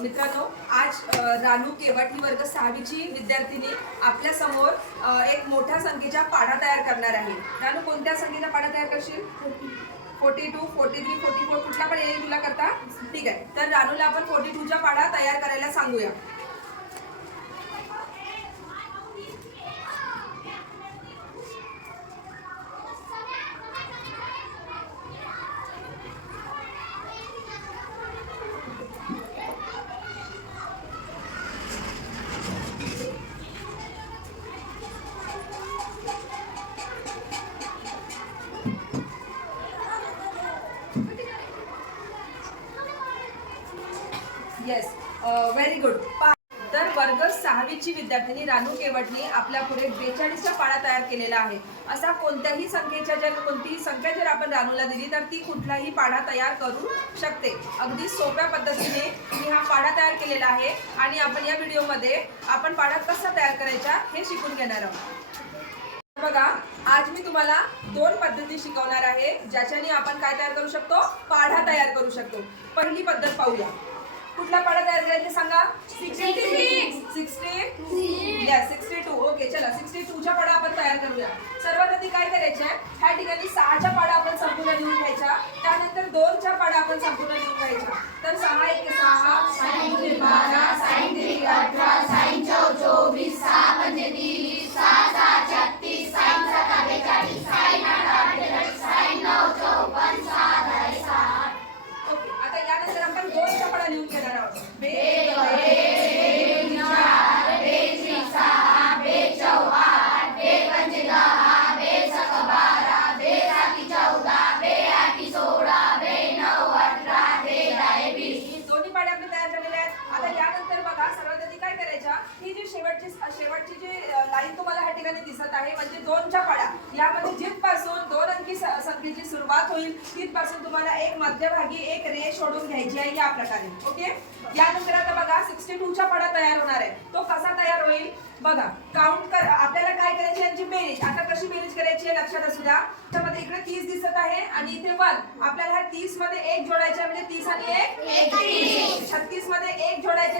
मित्रांनो आज रानू केवट ही वर्ग सहावीची विद्यार्थिनी आपल्यासमोर एक मोठ्या संख्येच्या पाढा तयार करणार आहे. रानू कोणत्या संख्येचा पाढा तयार करशील? Forty two forty three forty four कुठला पण येईल तुला करता? ठीक आहे. तर रानूला आपण फोर्टी टूचा पाढा तयार करायला सांगूया. येस व्हेरी गुड तर वर्ग सहावीची विद्यार्थिनी रानू केवटनी आपल्या पुढे बेचाळीसचा पाढा तयार केलेला आहे. असा कोणत्याही संख्येच्या जर कोणतीही संख्या जर आपण रानूला दिली तर ती कुठलाही पाढा तयार करू शकते. अगदी सोप्या पद्धतीने मी हा पाढा तयार केलेला आहे आणि आपण या व्हिडिओमध्ये आपण पाढा कसा तयार करायचा हे शिकून घेणार आहोत. बघा आज मी तुम्हाला दोन पद्धती शिकवणार आहे ज्याच्याने आपण काय तयार करू शकतो? पाढा तयार करू शकतो. पहिली पद्धत पाहूया. कुठला पाडा तयार करायचा सांगा. सिक्स्टी या सिक्स्टी टू ओके चला सिक्स्टी टूच्या पाडा आपण तयार करूया. सर्वात आधी काय करायचं आहे ह्या ठिकाणी सहाच्या शेवटची शेवटची जी लाईन तुम्हाला ह्या ठिकाणी दिसत आहे म्हणजे दोनच्या पाड्या. यामध्ये जिथपासून दोन अंकी संख्येची सुरुवात होईल तिथपासून तुम्हाला एक मध्यभागी एक रे सोडून घ्यायची आहे या प्रकारे. ओके? यानंतर आता बघा सिक्स्टी टूच्या पाडा तयार होणार आहे तो कसा बघा काउंट कर आपल्याला काय करायची यांची बेरीज आता कशी बेरीज करायची आहे लक्षात असू द्या त्यामध्ये इकडे तीस दिसत आहे आणि इथे वन आपल्याला ह्या तीसमध्ये एक जोडायचे म्हणजे तीस आणि एक? छत्तीसमध्ये एक? जोडायचे.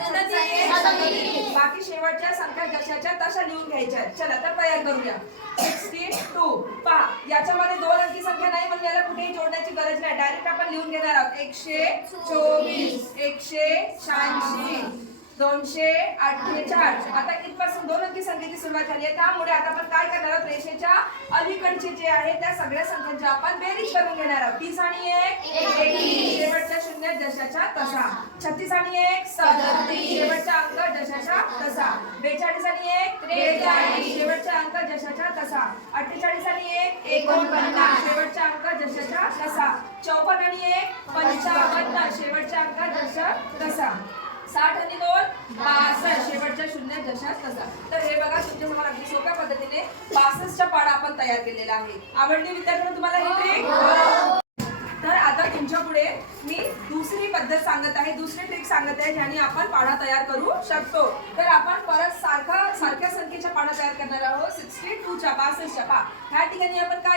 बाकी शेवटच्या संख्या जशाच्या तशा लिहून घ्यायच्या चला तर तयार करूया. सिक्स्टी टू पहा याच्यामध्ये दोन अंकी संख्या नाही म्हणून याला कुठेही जोडण्याची गरज नाही. डायरेक्ट आपण लिहून घेणार आहोत. एकशे चोवीस. एकशे शहाऐंशी. दोनशे अठ्ठेचाळीस. आता इथपासून दोन अंकी संख्येची सुरुवात झाली आहे. त्यामुळे आता आपण काय करणार आहोत? रेषेच्या अलीकडचे जे आहे त्या सगळ्या संख्यांच्या आपण बेरीज करून घेणार आहोत. तीस आणि एक शेवटच्या शून्य दशाच्या तसा. छत्तीस आणि एक सदतीस. शेवटचा अंक दशाच्या तसा. बेचाळीस आणि एक त्रेचाळीस. शेवटचा अंक जशाचा तसा. अठ्ठेचाळीस आणि एक एकोणपन्नास. शेवटचा अंक जशाचा तसा. चौपन्न आणि एक पंचावन्न. शेवटचा अंक जशा तसा. साठ आणि दोन बासष्ट. शेवटच्या शून्य जशाच तसा तर हे बघा तुमच्यासमोर अगदी सोप्या पद्धतीने बासष्टचा पाडा आपण तयार केलेला आहे. आवडली विद्यार्थ्यांना तुम्हाला ही ट्रिक तर आता तुमच्यापुढे मी दुसरी पद्धत सांगत आहे दुसरी ट्रिक सांगत आहे ज्याने आपण पाढा तयार करू शकतो. तर आपण परत सारखा सारख्या संख्येचा पाढा तयार करणार आहोत. सिक्स्टी टूच्या बासष्टच्या. पा ह्या ठिकाणी आपण काय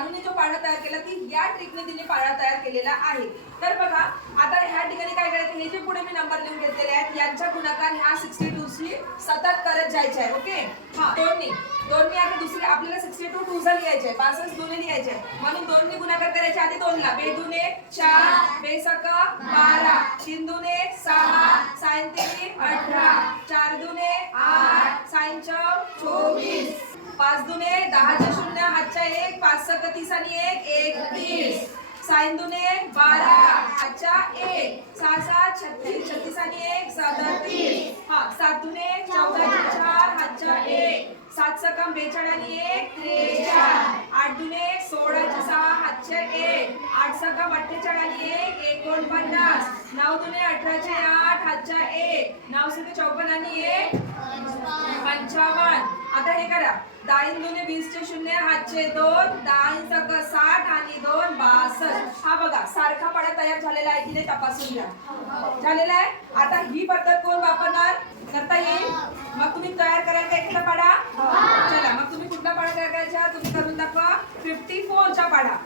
रानूने जो पाढा तयार केला ती या ट्रिकने तिने पाढा तयार केलेला आहे. तर बघा आता ह्या ठिकाणी काय करायचं हे जे पुढे मी नंबर लिहून घेतलेले आहेत यांच्या गुणाकार ह्या सिक्स्टी टूची सतत करत जायचे आहे ओके हा दोन्ही. दोन्ही आता दुसरी आपल्याला सिक्स्टी टू टू झा लिहायचे पासष्ट दुने लिहायचे म्हणून दोन्ही गुणाकार करायचे आधी दोनला. बेदुने चार बेसक बारा तीन दुने सहा एक पाच सक तीस आणि एक एकतीस. साइन दुने बारा. हातच्या एक. सहा सहा छत्तीस. छत्तीस आणि एक सदतीस. हा सात दुने चौदाच्या चार हातच्या एक. सात सकम बेचाळीस आणि एक त्रेचाळ आठ दुने सोळाचे हातचे एक आठ सकम अठ्ठेचाळीस आणि एक एकोणपन्नास. नऊ दुने अठराचे आठ हातच्या एक. नऊ सुने चौपन्न आणि एक पंचावन्न. आता हे करा. दाईन दुने वीसचे शून्य हातचे दोन दाईन सक साठ आणि दोन बासष्ट. हा बघा सारखा पाडा तयार झालेला आहे की नाही तपासून घ्या. झालेला आहे? आता ही पद्धत कोण वापरणार? करता येईल? मग तुम्ही तयार कराल का एखादा पाडा? चला मग तुम्ही कुठला पाडा तयार करायचा? तुम्ही करून दाखवा. फिफ्टी फोरचा पाडा.